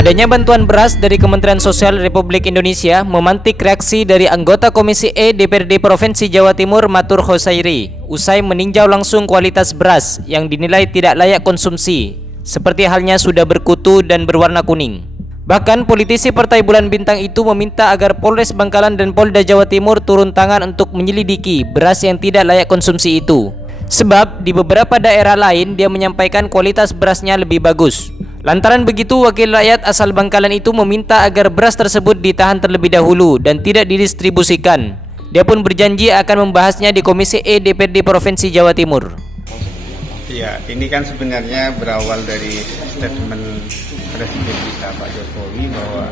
Adanya bantuan beras dari Kementerian Sosial Republik Indonesia memantik reaksi dari anggota Komisi E DPRD Provinsi Jawa Timur Matur Khosairi usai meninjau langsung kualitas beras yang dinilai tidak layak konsumsi, seperti halnya sudah berkutu dan berwarna kuning. Bahkan politisi Partai Bulan Bintang itu meminta agar Polres Bangkalan dan Polda Jawa Timur turun tangan untuk menyelidiki beras yang tidak layak konsumsi itu. Sebab di beberapa daerah lain dia menyampaikan kualitas berasnya lebih bagus. Lantaran begitu, wakil rakyat asal Bangkalan itu meminta agar beras tersebut ditahan terlebih dahulu dan tidak didistribusikan. Dia pun berjanji akan membahasnya di Komisi E DPRD Provinsi Jawa Timur. Ya, ini kan sebenarnya berawal dari statement Presiden kita Pak Jokowi bahwa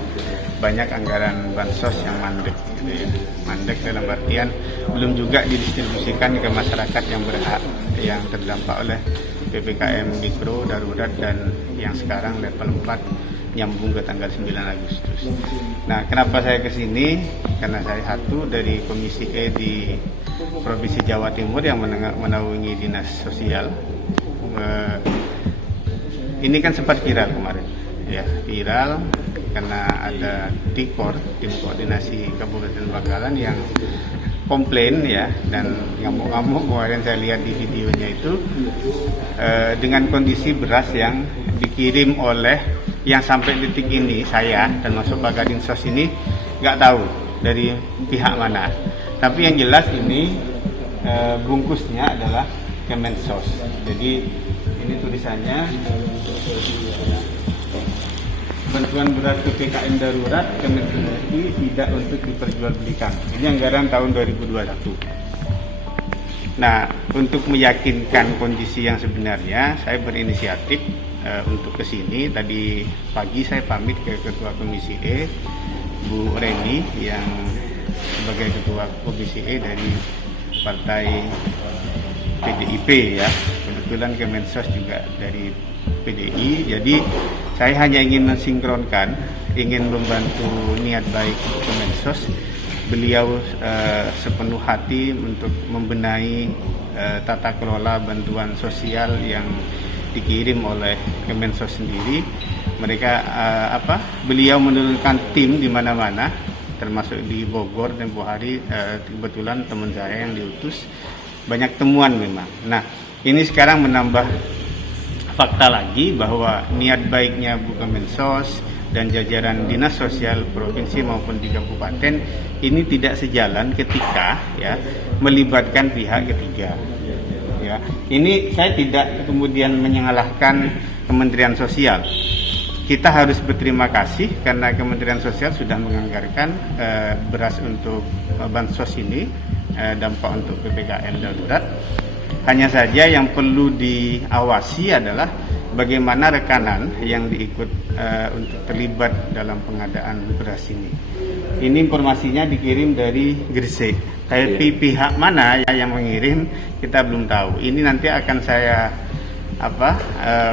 banyak anggaran bansos yang mandek, gitu ya. Mandek dalam artian belum juga didistribusikan ke masyarakat yang berhak, yang terdampak oleh PPKM Mikro, Darurat, dan yang sekarang level 4 nyambung ke tanggal 9 Agustus. Nah, kenapa saya ke sini? Karena saya satu dari Komisi E di Provinsi Jawa Timur yang menaungi Dinas Sosial. Ini kan sempat viral kemarin, ya, viral karena ada TIKOR, Tim Koordinasi Kabupaten Bangkalan, yang komplain, ya, dan ngamuk-ngamuk. Kemarin saya lihat di videonya itu dengan kondisi beras yang dikirim oleh yang sampai detik ini saya dan masuk Pak Kadinsos ini nggak tahu dari pihak mana. Tapi yang jelas ini bungkusnya adalah Kemensos. Jadi ini tulisannya bantuan beras PPKM darurat Kemensos tidak untuk diperjualbelikan. Ini anggaran tahun 2021. Nah, untuk meyakinkan kondisi yang sebenarnya, saya berinisiatif untuk kesini. Tadi pagi saya pamit ke Ketua Komisi E, Bu Reni, yang sebagai Ketua Komisi E dari Partai PDIP, ya. Kebetulan Kemensos juga dari PDI. Jadi saya hanya ingin mensinkronkan, ingin membantu niat baik Kemensos. Beliau sepenuh hati untuk membenahi tata kelola bantuan sosial yang dikirim oleh Kemensos sendiri. Mereka beliau menurunkan tim di mana-mana, termasuk di Bogor tempoh hari. Kebetulan teman saya yang diutus, banyak temuan memang. Nah, ini sekarang menambah fakta lagi bahwa niat baiknya Bu Kemensos dan jajaran Dinas Sosial Provinsi maupun di Kabupaten ini tidak sejalan ketika, ya, melibatkan pihak ketiga. Ya, ini saya tidak kemudian menyalahkan Kementerian Sosial. Kita harus berterima kasih karena Kementerian Sosial sudah menganggarkan beras untuk bansos ini, dampak untuk PPKM darurat. Hanya saja yang perlu diawasi adalah bagaimana rekanan yang diikut untuk terlibat dalam pengadaan beras ini. Ini informasinya dikirim dari Gresik. Tapi pihak mana yang mengirim kita belum tahu. Ini nanti akan saya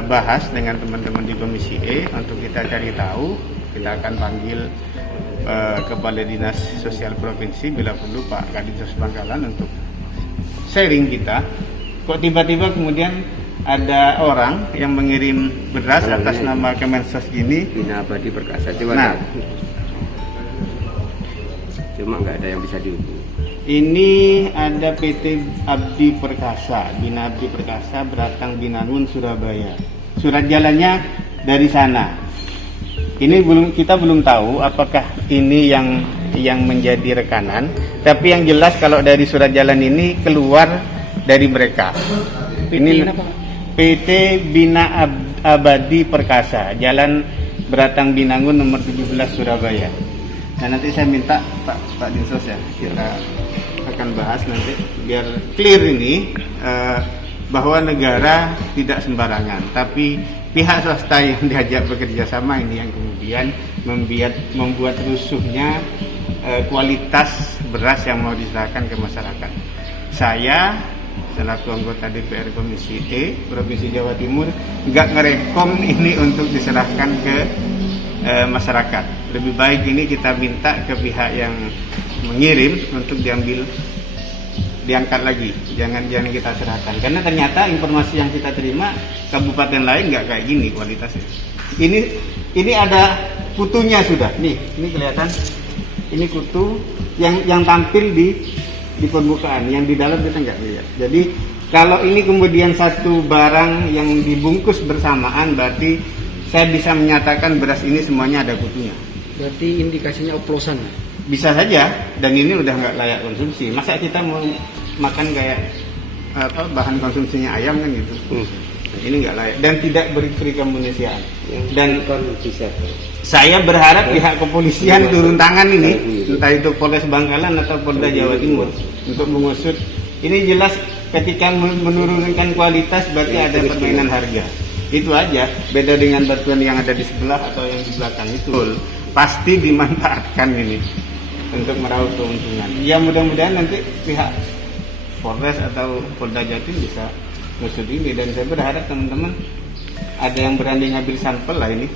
bahas dengan teman-teman di Komisi E untuk kita cari tahu. Kita akan panggil Kepala Dinas Sosial Provinsi bila perlu Pak Kadinsos Bangkalan untuk sharing kita. Kok tiba-tiba kemudian ada orang yang mengirim beras atas nama Kemensos gini? Bina Abadi Perkasa. Cuma nggak ada yang bisa dihubungi. Ini ada PT Abdi Perkasa, Bina Abdi Perkasa, Beratang Binangun, Surabaya. Surat jalannya dari sana. Ini kita belum tahu apakah ini yang menjadi rekanan. Tapi yang jelas kalau dari surat jalan ini keluar dari mereka. Ini PT Bina Abadi Perkasa, Jalan Beratang Binangun nomor 17 Surabaya. Nah, nanti saya minta Pak Dinsos, ya, kita akan bahas nanti biar clear ini bahwa negara tidak sembarangan, tapi pihak swasta yang diajak bekerja sama ini yang kemudian membuat rusuhnya kualitas beras yang mau diserahkan ke masyarakat. Saya selaku anggota DPR Komisi E Provinsi Jawa Timur nggak ngerekom ini untuk diserahkan ke masyarakat. Lebih baik ini kita minta ke pihak yang mengirim untuk diangkat lagi, jangan kita serahkan, karena ternyata informasi yang kita terima kabupaten lain nggak kayak gini kualitasnya. Ini Ini ada kutunya sudah. Nih, ini kelihatan. Ini kutu yang tampil di permukaan, yang di dalam kita nggak lihat. Jadi kalau ini kemudian satu barang yang dibungkus bersamaan, berarti saya bisa menyatakan beras ini semuanya ada kutunya. Berarti indikasinya oplosan. Bisa saja, dan ini udah nggak layak konsumsi. Masa kita mau makan kayak bahan konsumsinya ayam kan gitu? Ini nggak layak dan tidak beri kemanusiaan. Dan bisa. saya berharap pihak kepolisian turun tangan ini, entah itu Polres Bangkalan atau Polda Jawa Timur, untuk mengusut. Ini jelas ketika menurunkan kualitas berarti ada permainan harga. Itu aja, beda dengan batuan yang ada di sebelah atau yang di belakang itu. Pasti dimanfaatkan ini untuk meraup keuntungan. Ya mudah-mudahan nanti pihak Polres atau Polda Jatim bisa ngusut ini, dan saya berharap teman-teman ada yang berani ngambil sampel lah ini.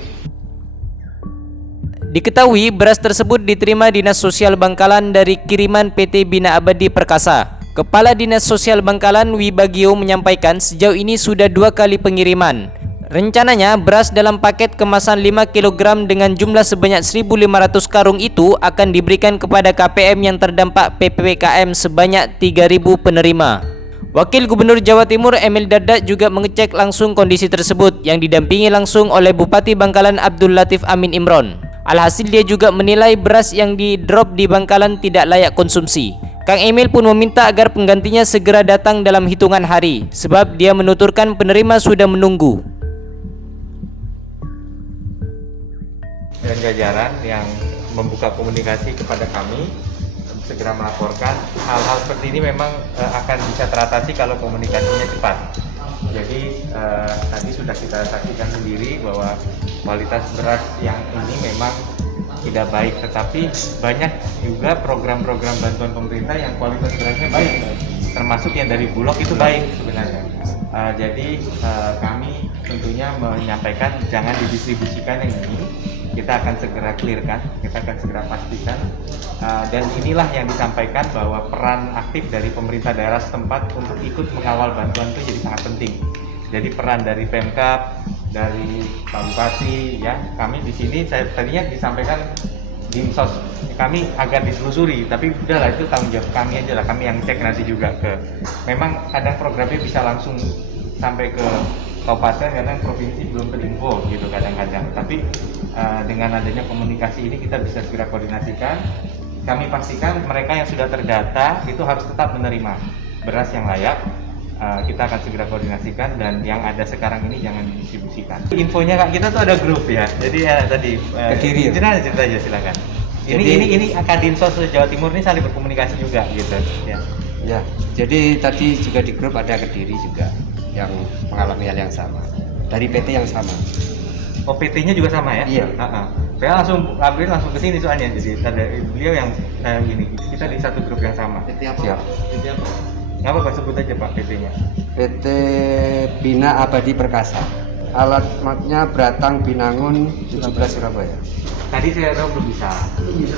Diketahui beras tersebut diterima Dinas Sosial Bangkalan dari kiriman PT Bina Abadi Perkasa. Kepala Dinas Sosial Bangkalan Wibagio menyampaikan sejauh ini sudah 2 kali pengiriman. Rencananya beras dalam paket kemasan 5 kg dengan jumlah sebanyak 1.500 karung itu akan diberikan kepada KPM yang terdampak PPKM sebanyak 3.000 penerima. Wakil Gubernur Jawa Timur Emil Dardak juga mengecek langsung kondisi tersebut yang didampingi langsung oleh Bupati Bangkalan Abdul Latif Amin Imron. Alhasil dia juga menilai beras yang di-drop di Bangkalan tidak layak konsumsi. Kang Emil pun meminta agar penggantinya segera datang dalam hitungan hari, sebab dia menuturkan penerima sudah menunggu. Dan jajaran yang membuka komunikasi kepada kami segera melaporkan hal-hal seperti ini memang akan bisa teratasi kalau komunikasinya cepat. Jadi tadi sudah kita saksikan sendiri bahwa kualitas beras yang ini memang tidak baik, tetapi banyak juga program-program bantuan pemerintah yang kualitas berasnya baik, termasuk yang dari Bulog itu baik sebenarnya. Jadi kami tentunya menyampaikan jangan didistribusikan yang ini. Kita akan segera clearkan, kita akan segera pastikan, dan inilah yang disampaikan bahwa peran aktif dari pemerintah daerah setempat untuk ikut mengawal bantuan itu jadi sangat penting. Jadi peran dari Pemkab, dari Pak Bupati, ya kami di sini saya tadinya disampaikan Dinsos kami agar ditelusuri, tapi udahlah itu tanggung jawab kami aja lah, kami yang cek nanti juga ke. Memang kadang programnya bisa langsung sampai ke kabupaten, kadang provinsi belum terinfo gitu kadang-kadang. Tapi dengan adanya komunikasi ini kita bisa segera koordinasikan. Kami pastikan mereka yang sudah terdata itu harus tetap menerima beras yang layak. Kita akan segera koordinasikan, dan yang ada sekarang ini jangan didistribusikan. Infonya Kak, kita tuh ada grup ya. Jadi tadi Kediri ya? cerita aja silakan. Ini Kadinsos Jawa Timur ini saling berkomunikasi juga gitu ya. Ya, jadi tadi juga di grup ada Kediri juga yang mengalami hal yang sama dari PT yang sama. Oh, PT-nya juga sama ya? Iya. Saya langsung ke sini soalnya, jadi ada beliau yang ini kita di satu grup yang sama. PT apa? Siap. PT apa? Nggak apa-apa, sebut aja Pak PT-nya. PT Bina Abadi Perkasa. Alamatnya Beratang Binangun 17 Surabaya. Tadi saya tahu belum bisa.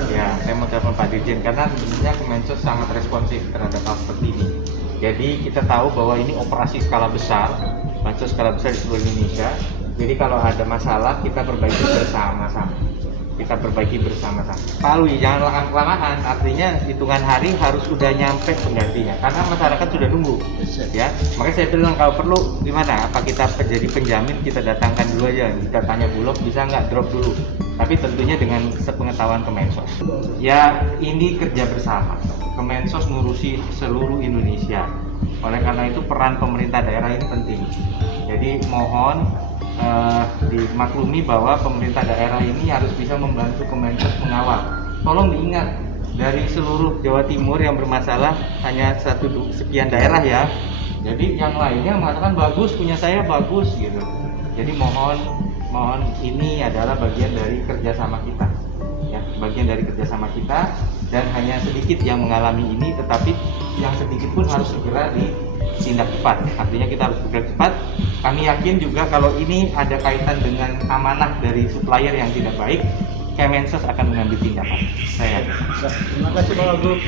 Ya, saya mau telepon Pak Dirjen karena sebenarnya Kemensos sangat responsif terhadap hal seperti ini. Jadi kita tahu bahwa ini operasi skala besar, bansos skala besar di seluruh Indonesia. Jadi kalau ada masalah kita perbaiki bersama-sama. Palui, jangan kelamaan. Artinya hitungan hari harus sudah nyampe penggantinya, karena masyarakat sudah nunggu. Ya, makanya saya bilang kalau perlu gimana? Apa kita jadi penjamin, kita datangkan dulu aja, kita tanya Bulog bisa nggak drop dulu. Tapi tentunya dengan sepengetahuan Kemensos. Ya, ini kerja bersama. Kemensos ngurusi seluruh Indonesia. Oleh karena itu peran pemerintah daerah ini penting. Jadi mohon dimaklumi bahwa pemerintah daerah ini harus bisa membantu Kemensos mengawal. Tolong diingat, dari seluruh Jawa Timur yang bermasalah hanya sekian daerah ya. Jadi yang lainnya mengatakan bagus, punya saya bagus gitu. Jadi mohon ini adalah bagian dari kerjasama kita, ya, bagian dari kerjasama kita, dan hanya sedikit yang mengalami ini, tetapi yang sedikit pun harus segera ditindak cepat. Artinya kita harus bergerak cepat. Kami yakin juga kalau ini ada kaitan dengan amanah dari supplier yang tidak baik, Kemensos akan mengambil tindakan. Saya yakin. Terima kasih Pak Wagub.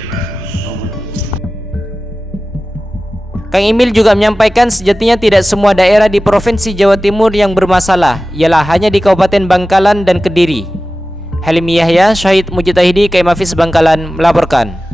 Kang Emil juga menyampaikan sejatinya tidak semua daerah di Provinsi Jawa Timur yang bermasalah, ialah hanya di Kabupaten Bangkalan dan Kediri. Helmi Yahya, Syahid Mujtahidi, KM Hafiz Bangkalan melaporkan.